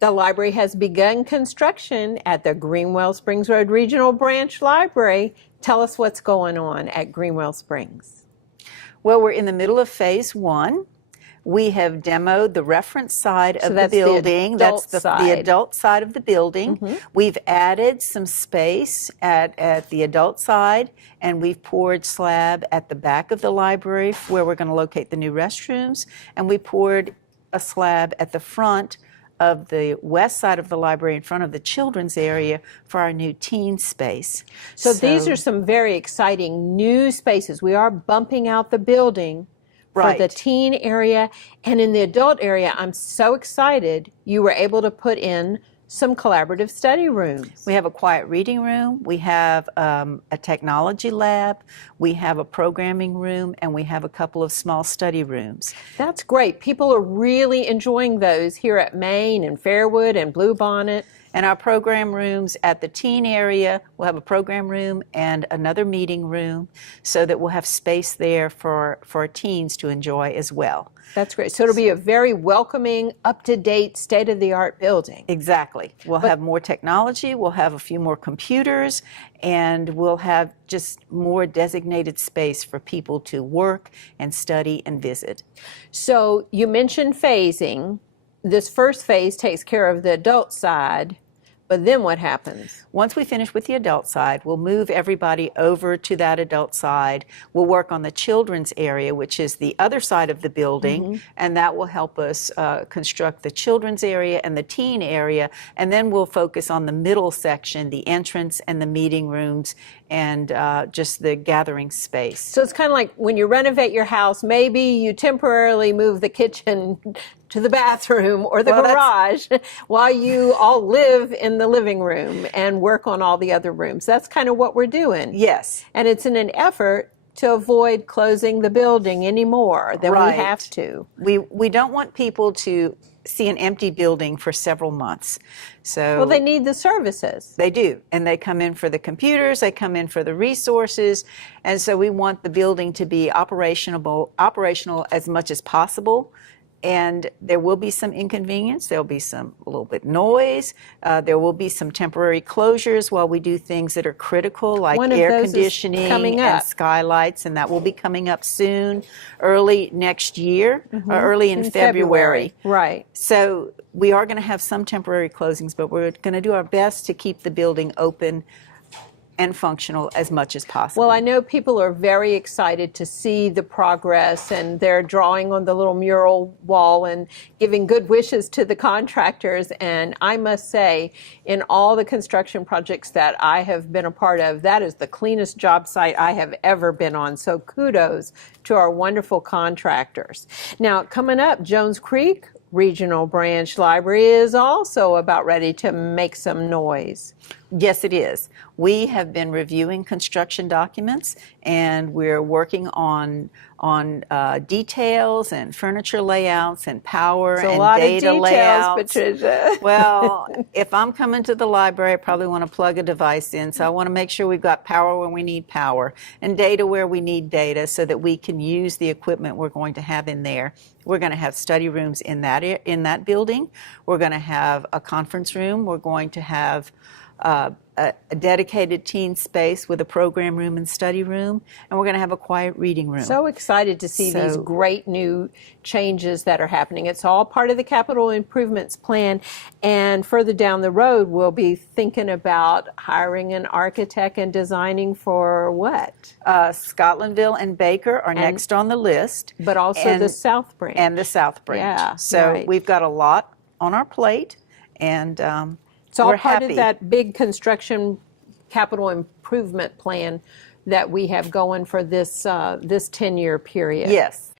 The library has begun construction at the Greenwell Springs Road Regional Branch Library. Tell us what's going on at Greenwell Springs. Well, we're in the middle of phase 1. We have demoed the reference side of the building. That's the adult side of the building. We've added some space at the adult side, and we've poured slab at the back of the library where we're going to locate the new restrooms, and we poured a slab at the front of the west side of the library in front of the children's area for our new teen space. So these are some very exciting new spaces. We are bumping out the building for the teen area, and in the adult area, I'm so excited you were able to put in some collaborative study rooms. We have a quiet reading room, we have a technology lab, we have a programming room, and we have a couple of small study rooms. That's great. People are really enjoying those here at Maine and Fairwood and Bluebonnet. And our program rooms at the teen area, we'll have a program room and another meeting room so that we'll have space there for teens to enjoy as well. That's great. So it'll be a very welcoming, up-to-date, state-of-the-art building. Exactly. We'll have more technology, we'll have a few more computers, and we'll have just more designated space for people to work and study and visit. So you mentioned phasing. This first phase takes care of the adult side, but then what happens? Once we finish with the adult side, we'll move everybody over to that adult side. We'll work on the children's area, which is the other side of the building, and that will help us construct the children's area and the teen area, and then we'll focus on the middle section, the entrance and the meeting rooms, and just the gathering space. So it's kind of like when you renovate your house, maybe you temporarily move the kitchen to the bathroom or the garage while you all live in the living room and work on all the other rooms. That's kind of what we're doing. Yes. And it's in an effort to avoid closing the building any more than we have to. We don't want people to see an empty building for several months. So well, they need the services. They do, and they come in for the computers, they come in for the resources, and so we want the building to be operational as much as possible. And there will be some inconvenience, there'll be a little bit noise, there will be some temporary closures while we do things that are critical, like air conditioning and skylights, and that will be coming up soon, early next year, or early in February. Right. So we are going to have some temporary closings, but we're going to do our best to keep the building open and functional as much as possible. Well, I know people are very excited to see the progress, and they're drawing on the little mural wall and giving good wishes to the contractors. And I must say, in all the construction projects that I have been a part of, that is the cleanest job site I have ever been on. So kudos to our wonderful contractors. Now, coming up, Jones Creek Regional Branch Library is also about ready to make some noise. Yes, it is. We have been reviewing construction documents, and we're working on details and furniture layouts and power and data layouts. Patricia. Well, if I'm coming to the library, I probably want to plug a device in, so I want to make sure we've got power when we need power and data where we need data so that we can use the equipment we're going to have in there. We're going to have study rooms in that building. We're going to have a conference room. We're going to have a dedicated teen space with a program room and study room, and we're going to have a quiet reading room. So excited to see these great new changes that are happening. It's all part of the capital improvements plan, and further down the road we'll be thinking about hiring an architect and designing for what? Scotlandville and Baker are next on the list. But also the South Branch. And the South Branch. Yeah, so we've got a lot on our plate, and it's all we're part happy. of that big construction capital improvement plan that we have going for this 10-year period. Yes.